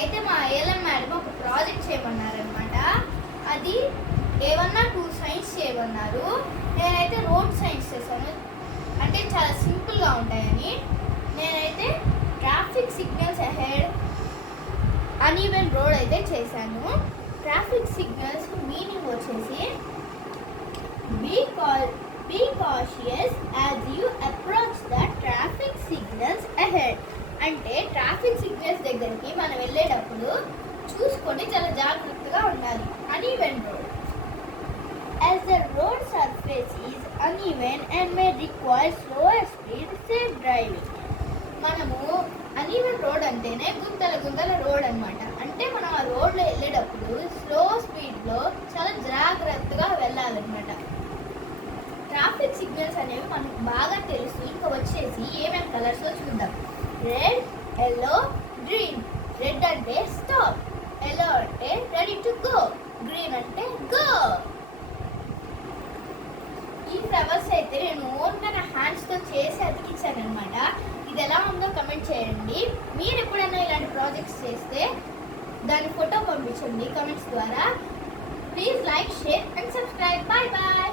అయితే మా ALM madam ఒక ప్రాజెక్ట్ చేయమన్నారనమాట. అది ఏమన్నా 2 సైన్స్ చేయమన్నారు. నేనైతే రోడ్ సైన్స్ చేశాను, అంటే చాలా సింపుల్గా ఉంటాయని. నేనైతే traffic signals ahead uneven road అయితే చేశాను. ట్రాఫిక్ సిగ్నల్స్ మీనింగ్ వచ్చేసి be cautious as you approach the traffic signals ahead. అంటే ట్రాఫిక్ సిగ్నల్స్ దగ్గరికి మనం వెళ్ళేటప్పుడు చూసుకొని చాలా జాగ్రత్తగా ఉండాలి. Uneven road as the road surface is uneven and may require slower speed, safe driving. మనము అన్ఈవెన్ రోడ్ అంటేనే గుంతల రోడ్ అన్నమాట. అంటే మనం ఆ రోడ్లో వెళ్ళేటప్పుడు స్లో స్పీడ్లో చాలా జాగ్రత్తగా వెళ్ళాలన్నమాట. ట్రాఫిక్ సిగ్నల్స్ అనేవి మనకు బాగా తెలుసు. ఇంకా వచ్చేసి ఏమేమి కలర్స్లో చూద్దాం. Red, yellow, green. రెడ్ అంటే స్టాప్, ఎల్లో అంటే రెడీ టు గో, గ్రీన్ అంటే గో. ఈ ఫ్లవర్స్ అయితే నేను ఓన్గా నా హ్యాండ్స్తో చేసి అతికించాను అనమాట. ఇది ఎలా ఉందో కమెంట్ చేయండి. మీరు ఎప్పుడైనా ఇలాంటి ప్రాజెక్ట్స్ చేస్తే దాని ఫోటో పంపించండి కమెంట్స్ ద్వారా. Please like, share and subscribe. Bye bye.